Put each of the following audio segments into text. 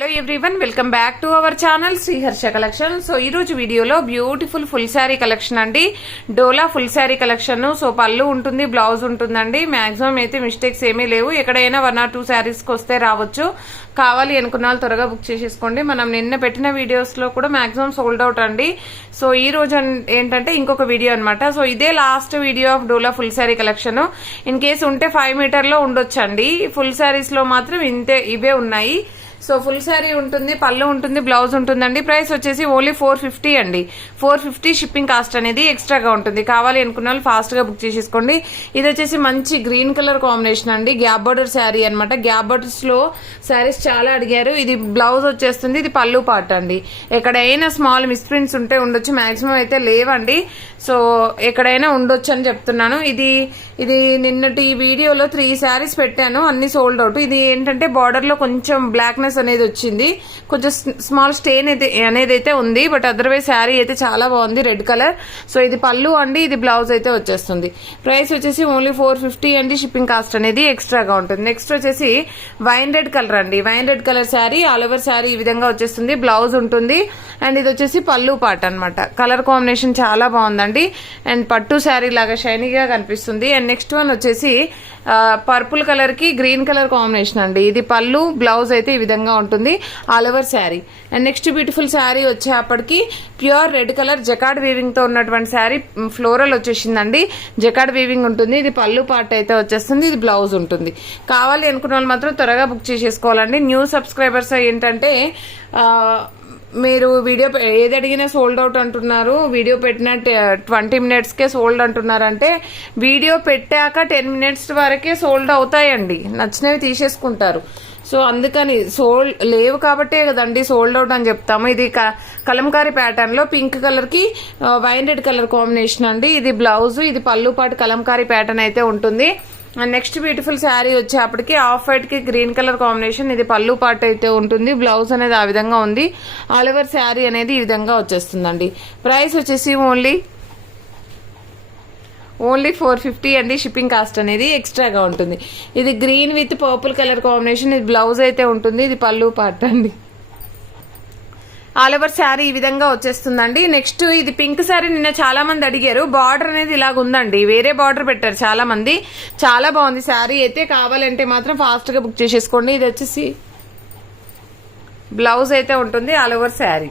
Hello everyone, welcome back to our channel Sriharsha collection. So ఈ రోజు వీడియోలో బ్యూటిఫుల్ ఫుల్ శారీ కలెక్షన్ అండి, డోలా ఫుల్ శారీ కలెక్షన్. సో పళ్ళు ఉంటుంది, బ్లౌజ్ ఉంటుందండి. మాక్సిమం అయితే మిస్టేక్స్ ఏమీ లేవు. ఎక్కడైనా 1 or 2 శారీస్కి వస్తే రావచ్చు. కావాలి అనుకున్న వాళ్ళు త్వరగా బుక్ చేసేసుకోండి. మనం నిన్న పెట్టిన వీడియోస్ లో కూడా మాక్సిమం సోల్డ్ అవుట్ అండి. సో ఈ రోజు ఏంటంటే ఇంకొక వీడియో అనమాట. సో ఇదే last video of dola full sari collection. In case ఉంటే 5 మీటర్ లో ఉండొచ్చండి. ఫుల్ శారీస్ లో మాత్రం ఇవే ఉన్నాయి. సో ఫుల్ శారీ ఉంటుంది, పళ్ళు ఉంటుంది, బ్లౌజ్ ఉంటుందండి. ప్రైస్ వచ్చేసి ఓన్లీ 450 అండి. 450 షిప్పింగ్ కాస్ట్ అనేది ఎక్స్ట్రాగా ఉంటుంది. కావాలి అనుకున్న వాళ్ళు ఫాస్ట్ గా బుక్ చేసేసుకోండి. ఇది వచ్చేసి మంచి గ్రీన్ కలర్ కాంబినేషన్ అండి, గ్యాప్ బోర్డర్ శారీ అనమాట. గ్యాప్ బోర్డర్స్ లో శారీస్ చాలా అడిగారు. ఇది బ్లౌజ్ వచ్చేస్తుంది, ఇది పళ్ళు పార్ట్ అండి. ఎక్కడైనా స్మాల్ మిస్ప్రింట్స్ ఉంటే ఉండొచ్చు, మాక్సిమం అయితే లేవండి. సో ఎక్కడైనా ఉండొచ్చు అని చెప్తున్నాను. ఇది నిన్నటి వీడియోలో 3 శారీస్ పెట్టాను, అన్ని సోల్డ్ అవుట్. ఇది ఏంటంటే బార్డర్ లో కొంచెం బ్లాక్నెస్ అనేది వచ్చింది, కొంచెం స్మాల్ స్టెయిన్ అనేది అయితే ఉంది. బట్ అదర్వైజ్ శారీ అయితే చాలా బాగుంది, రెడ్ కలర్. సో ఇది పళ్ళు అండి, ఇది బ్లౌజ్ అయితే వచ్చేస్తుంది. ప్రైస్ వచ్చేసి ఓన్లీ 450 అండి. షిప్పింగ్ కాస్ట్ అనేది ఎక్స్ట్రాగా ఉంటుంది. నెక్స్ట్ వచ్చేసి వైన్ రెడ్ కలర్ అండి. Wine red colour sari, all over sari ఈ విధంగా వచ్చేస్తుంది, బ్లౌజ్ ఉంటుంది. అండ్ ఇది వచ్చేసి పళ్ళు పార్ట్ అనమాట. కలర్ కాంబినేషన్ చాలా బాగుందండి. అండ్ పట్టు శారీ లాగా షైనీగా కనిపిస్తుంది. అండ్ నెక్స్ట్ వన్ వచ్చేసి పర్పుల్ కలర్ కి గ్రీన్ కలర్ కాంబినేషన్ అండి. ఇది పళ్ళు, బ్లౌజ్ అయితే ఈ విధంగా ఉంటుంది, all over sari. And next beautiful sari వచ్చేప్పటికి pure red colour jacquard weaving తో ఉన్నటువంటి శారీ, ఫ్లోరల్ వచ్చేసిందండి. జకార్డ్ వీవింగ్ ఉంటుంది, ఇది పళ్ళు పార్ట్ అయితే వచ్చేస్తుంది, ఇది బ్లౌజ్ ఉంటుంది. కావాలి అనుకున్న వాళ్ళు మాత్రం త్వరగా బుక్ చేసేసుకోవాలండి. న్యూ సబ్స్క్రైబర్స్ ఏంటంటే మీరు వీడియో ఏది అడిగినా సోల్డ్ అవుట్ అంటున్నారు, వీడియో పెట్టిన 20 మినిట్స్కే సోల్డ్ అంటున్నారంటే వీడియో పెట్టాక 10 మినిట్స్ వరకే సోల్డ్ అవుతాయండి, నచ్చినవి తీసేసుకుంటారు. సో అందుకని సోల్డ్ లేవు కాబట్టే కదండి సోల్డ్ అవుట్ అని చెప్తాము. ఇది కలంకారీ ప్యాటర్న్ లో పింక్ కలర్ కి వైన్ రెడ్ కలర్ కాంబినేషన్ అండి. ఇది బ్లౌజ్, ఇది పళ్ళు పాటు కలంకారీ ప్యాటర్న్ అయితే ఉంటుంది. నెక్స్ట్ బ్యూటిఫుల్ శారీ వచ్చేప్పటికి ఆఫ్ వైట్ కి గ్రీన్ కలర్ కాంబినేషన్, ఇది పళ్ళు పార్ట్ అయితే ఉంటుంది, బ్లౌజ్ అనేది ఆ విధంగా ఉంది. ఆల్ ఓవర్ శారీ అనేది ఈ విధంగా వచ్చేస్తుందండి. ప్రైస్ వచ్చేసి ఓన్లీ 450 అండి. షిప్పింగ్ కాస్ట్ అనేది ఎక్స్ట్రాగా ఉంటుంది. ఇది green with purple colour combination, ఇది బ్లౌజ్ అయితే ఉంటుంది, ఇది పళ్ళు పార్ట్ అండి. ఆల్ ఓవర్ శారీ ఈ విధంగా వచ్చేస్తుందండి. నెక్స్ట్ ఇది పింక్ శారీ, నిన్న చాలా మంది అడిగారు. బార్డర్ అనేది ఇలాగ ఉందండి, వేరే బార్డర్ పెట్టారు చాలా మంది. చాలా బాగుంది శారీ అయితే. కావాలంటే మాత్రం ఫాస్ట్ గా బుక్ చేసేసుకోండి. ఇది వచ్చేసి బ్లౌజ్ అయితే ఉంటుంది, all over sari.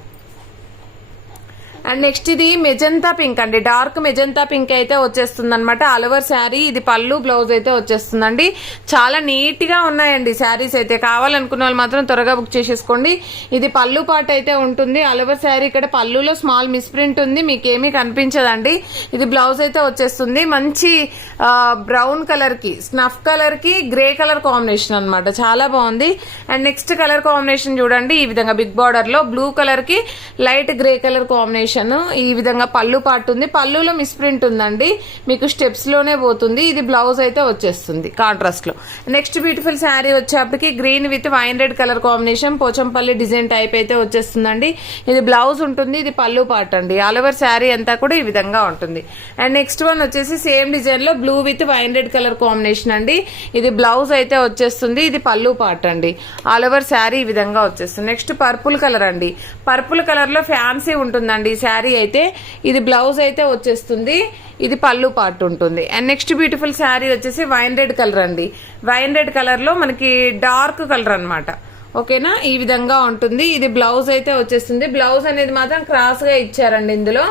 And next ఇది మెజంతా పింక్ అండి, డార్క్ మెజంతా పింక్ అయితే వచ్చేస్తుంది అనమాట. ఆల్ ఓవర్ శారీ, ఇది పళ్ళు, బ్లౌజ్ అయితే వచ్చేస్తుందండి. చాలా నీట్ గా ఉన్నాయండి శారీస్ అయితే. కావాలనుకున్న వాళ్ళు మాత్రం త్వరగా బుక్ చేసేసుకోండి. ఇది పళ్ళు పార్ట్ అయితే ఉంటుంది, ఆల్ ఓవర్ శారీ. ఇక్కడ పళ్ళులో స్మాల్ మిస్ప్రింట్ ఉంది, మీకేమీ కనిపించదండి. ఇది బ్లౌజ్ అయితే వచ్చేస్తుంది. మంచి బ్రౌన్ కలర్ కి, స్నఫ్ కలర్ కి గ్రే కలర్ కాంబినేషన్ అనమాట, చాలా బాగుంది. అండ్ నెక్స్ట్ కలర్ కాంబినేషన్ చూడండి, ఈ విధంగా బిగ్ బార్డర్ లో బ్లూ కలర్ కి లైట్ గ్రే కలర్ కాంబినేషన్. ఈ విధంగా పళ్ళు పార్ట్ ఉంది, పళ్ళులో మిస్ప్రింట్ ఉందండి, మీకు స్టెప్స్ లోనే పోతుంది. ఇది బ్లౌజ్ అయితే వచ్చేస్తుంది కాంట్రాస్ట్ లో. నెక్స్ట్ బ్యూటిఫుల్ శారీ వచ్చేప్పటికి green with wine red colour combination, Pochampalli design type అయితే వచ్చేస్తుందండి. ఇది బ్లౌజ్ ఉంటుంది, ఇది పళ్ళు పార్ట్ అండి. ఆల్ ఓవర్ శారీ అంతా కూడా ఈ విధంగా ఉంటుంది. అండ్ నెక్స్ట్ వన్ వచ్చేసి సేమ్ డిజైన్ లో blue with wine red colour combination అండి. ఇది బ్లౌజ్ అయితే వచ్చేస్తుంది, ఇది పళ్ళు పార్ట్ అండి. ఆల్ ఓవర్ శారీ ఈ విధంగా వచ్చేస్తుంది. నెక్స్ట్ పర్పుల్ కలర్ అండి. పర్పుల్ కలర్ లో ఫ్యాన్సీ ఉంటుందండి శారీ అయితే. ఇది బ్లౌజ్ అయితే వచ్చేస్తుంది, ఇది పళ్ళు పార్ట్ ఉంటుంది. అండ్ నెక్స్ట్ బ్యూటిఫుల్ శారీ వచ్చేసి వైన్ రెడ్ కలర్ అండి. వైన్ రెడ్ కలర్ లో మనకి డార్క్ కలర్ అనమాట, ఓకేనా. ఈ విధంగా ఉంటుంది, ఇది బ్లౌజ్ అయితే వచ్చేస్తుంది. బ్లౌజ్ అనేది మాత్రం క్రాస్ గా ఇచ్చారండి ఇందులో.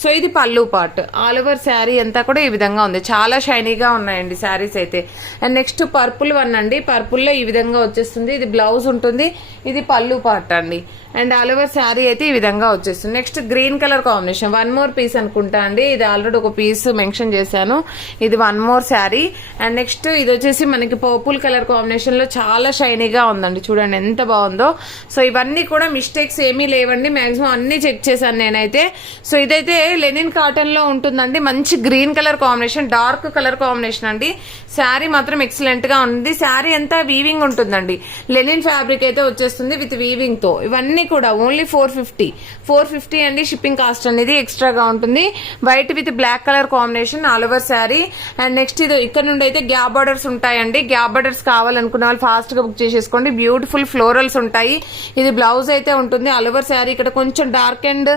సో ఇది పళ్ళు పార్ట్. ఆల్ ఓవర్ శారీ అంతా కూడా ఈ విధంగా ఉంది, చాలా షైనీగా ఉన్నాయండి శారీస్ అయితే. అండ్ నెక్స్ట్ పర్పుల్ వన్ అండి, పర్పుల్ లో ఈ విధంగా వచ్చేస్తుంది, ఇది బ్లౌజ్ ఉంటుంది, ఇది పళ్ళు పార్ట్ అండి. అండ్ ఆల్ ఓవర్ శారీ అయితే ఈ విధంగా వచ్చేస్తుంది. Next green colour combination, 1 more piece అనుకుంటా అండి. ఇది ఆల్రెడీ ఒక పీస్ మెన్షన్ చేశాను, ఇది 1 more శారీ. అండ్ నెక్స్ట్ ఇది వచ్చేసి మనకి పర్పుల్ కలర్ కాంబినేషన్ లో చాలా షైనీగా ఉందండి, చూడండి ఎంత బాగుందో. సో ఇవన్నీ కూడా మిస్టేక్స్ ఏమీ లేవండి, మాక్సిమం అన్ని చెక్ చేశాను నేనైతే. సో ఇదైతే లెనిన్ కాటన్ లో ఉంటుందండి. మంచి green colour combination, dark colour combination అండి. శారీ మాత్రం ఎక్సలెంట్ గా ఉంది. శారీ అంతా వీవింగ్ ఉంటుందండి. లెనిన్ ఫ్యాబ్రిక్ అయితే వచ్చేస్తుంది విత్ వీవింగ్ తో. ఇవన్నీ కూడా ఓన్లీ 450 అండి. షిప్పింగ్ కాస్ట్ అనేది ఎక్స్ట్రాగా ఉంటుంది. White with black colour combination all over sari. And next ఇది ఇక్కడ నుండి అయితే గ్యాప్ బార్డర్స్ ఉంటాయండి. గ్యాప్ బార్డర్స్ కావాలనుకున్న వాళ్ళు ఫాస్ట్ గా బుక్ చేసేసుకోండి. బ్యూటిఫుల్ ఫ్లోరల్స్ ఉంటాయి. ఇది బ్లౌజ్ అయితే ఉంటుంది ఆల్ ఓవర్ శారీ. ఇక్కడ కొంచెం డార్క్ అండ్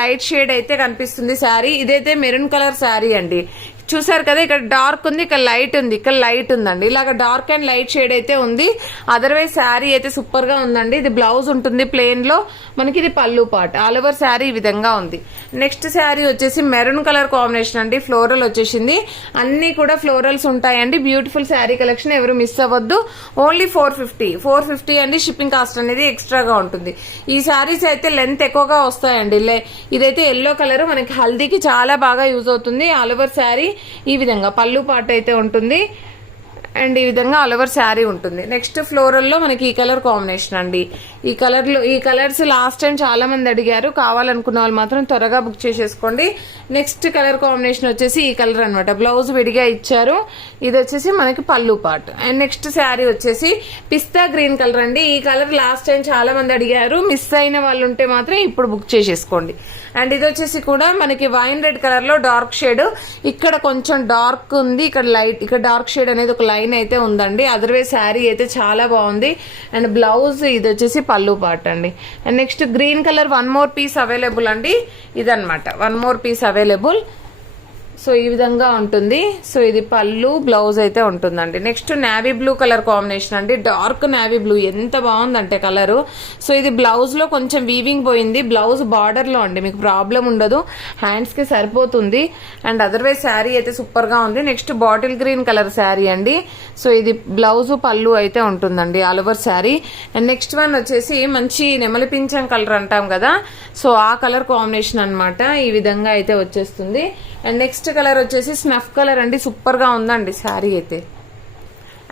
లైట్ షేడ్ అయితే కనిపిస్తుంది శారీ. ఇదైతే మెరూన్ కలర్ శారీ అండి. చూసారు కదా, ఇక్కడ డార్క్ ఉంది, ఇక్కడ లైట్ ఉంది, ఇక్కడ లైట్ ఉందండి. ఇలాగ డార్క్ అండ్ లైట్ షేడ్ అయితే ఉంది. అదర్వైజ్ శారీ అయితే సూపర్ గా ఉందండి. ఇది బ్లౌజ్ ఉంటుంది ప్లెయిన్ లో, మనకి ఇది పళ్ళు పార్ట్. ఆల్ ఓవర్ శారీ ఈ విధంగా ఉంది. నెక్స్ట్ శారీ వచ్చేసి మెరూన్ కలర్ కాంబినేషన్ అండి. ఫ్లోరల్ వచ్చేసింది. అన్ని కూడా ఫ్లోరల్స్ ఉంటాయండి. బ్యూటిఫుల్ శారీ కలెక్షన్, ఎవరు మిస్ అవ్వద్దు. ఓన్లీ 450 అండి. షిప్పింగ్ కాస్ట్ అనేది ఎక్స్ట్రాగా ఉంటుంది. ఈ శారీస్ అయితే లెంత్ ఎక్కువగా వస్తాయండి. ఇదైతే ఎల్లో కలర్, మనకి హల్దీకి చాలా బాగా యూజ్ అవుతుంది. ఆల్ ఓవర్ శారీ ఈ విధంగా పళ్ళు పార్ట్ అయితే ఉంటుంది. అండ్ ఈ విధంగా ఆల్ ఓవర్ శారీ ఉంటుంది. నెక్స్ట్ ఫ్లోరల్ లో మనకి ఈ కలర్ కాంబినేషన్ అండి. ఈ కలర్స్ లాస్ట్ టైం చాలా మంది అడిగారు. కావాలనుకున్న వాళ్ళు మాత్రం త్వరగా బుక్ చేసేసుకోండి. నెక్స్ట్ కలర్ కాంబినేషన్ వచ్చేసి ఈ కలర్ అనమాట. బ్లౌజ్ విడిగా ఇచ్చారు. ఇది వచ్చేసి మనకి పళ్ళు పార్ట్. అండ్ నెక్స్ట్ శారీ వచ్చేసి పిస్తా గ్రీన్ కలర్ అండి. ఈ కలర్ లాస్ట్ టైం చాలా మంది అడిగారు. మిస్ అయిన వాళ్ళు ఉంటే మాత్రం ఇప్పుడు బుక్ చేసేసుకోండి. అండ్ ఇది వచ్చేసి కూడా మనకి వైన్ రెడ్ కలర్ లో డార్క్ షేడ్. ఇక్కడ కొంచెం డార్క్ ఉంది, ఇక్కడ లైట్, ఇక్కడ డార్క్ షేడ్ అనేది ఒక లైన్ అయితే ఉందండి. అదర్వైజ్ శారీ అయితే చాలా బాగుంది. అండ్ బ్లౌజ్ ఇది వచ్చేసి పళ్ళు పార్ట్ అండి. And next green colour one more piece available అండి. ఇదన్నమాట one more piece available. So ఈ విధంగా ఉంటుంది. సో ఇది పళ్ళు, బ్లౌజ్ అయితే ఉంటుందండి. Next navy blue colour combination అండి. డార్క్ నావీ బ్లూ, ఎంత బాగుందంటే కలరు. సో ఇది బ్లౌజ్ లో కొంచెం వీవింగ్ పోయింది. బ్లౌజ్ బార్డర్ లో అండి, మీకు ప్రాబ్లం ఉండదు, హ్యాండ్స్ కి సరిపోతుంది. అండ్ అదర్వైజ్ శారీ అయితే సూపర్ గా ఉంది. Next bottle green colour sari అండి. సో ఇది బ్లౌజ్, పళ్ళు అయితే ఉంటుందండి all over sari. And next one వచ్చేసి మంచి నెమలి పింఛం కలర్ అంటాం కదా, సో ఆ కలర్ కాంబినేషన్ అన్నమాట. ఈ విధంగా అయితే వచ్చేస్తుంది. అండ్ నెక్స్ట్ కలర్ వచ్చేసి స్నఫ్ కలర్ అండి. సూపర్ గా ఉందండి శారీ అయితే.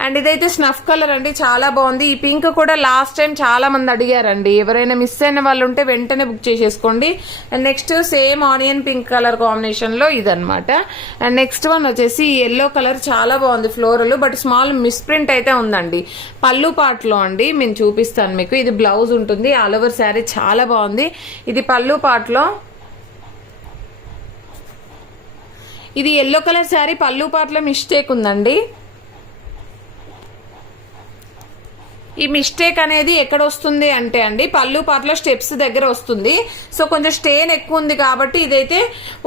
అండ్ ఇదైతే స్నఫ్ కలర్ అండి, చాలా బాగుంది. ఈ పింక్ కూడా లాస్ట్ టైం చాలా మంది అడిగారండి. ఎవరైనా మిస్ అయిన వాళ్ళు ఉంటే వెంటనే బుక్ చేసేసుకోండి. And next same onion pink colour combination లో ఇదన్నమాట. అండ్ నెక్స్ట్ వన్ వచ్చేసి ఎల్లో కలర్, చాలా బాగుంది ఫ్లోరల్, బట్ స్మాల్ మిస్ప్రింట్ అయితే ఉందండి పళ్ళు పార్ట్ లో అండి. నేను చూపిస్తాను మీకు. ఇది బ్లౌజ్ ఉంటుంది. ఆల్ ఓవర్ శారీ చాలా బాగుంది. ఇది పళ్ళు పార్ట్ లో. ఇది ఎల్లో కలర్ శారీ, పళ్ళు పార్ట్ లో మిస్టేక్ ఉందండి. ఈ మిస్టేక్ అనేది ఎక్కడ వస్తుంది అంటే అండి, పళ్ళు పార్ట్లో స్టెప్స్ దగ్గర వస్తుంది. సో కొంచెం స్టెయిన్ ఎక్కువ ఉంది కాబట్టి ఇదైతే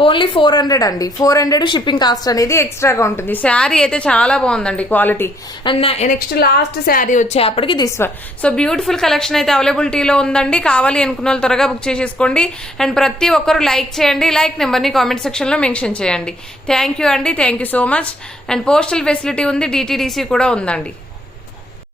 ఓన్లీ 400 అండి. 400 షిప్పింగ్ కాస్ట్ అనేది ఎక్స్ట్రాగా ఉంటుంది. శారీ అయితే చాలా బాగుందండి quality. And next last sari వచ్చేప్పటికి this one. So beautiful collection అయితే అవైలబిలిటీలో ఉందండి. కావాలి అనుకున్న వాళ్ళు త్వరగా బుక్ చేసేసుకోండి. అండ్ ప్రతి ఒక్కరు లైక్ చేయండి. లైక్ నెంబర్ని కామెంట్ సెక్షన్ లో మెన్షన్ చేయండి. థ్యాంక్ యూ అండి, thank you so much. And postal facility ఉంది, DTDC కూడా ఉందండి.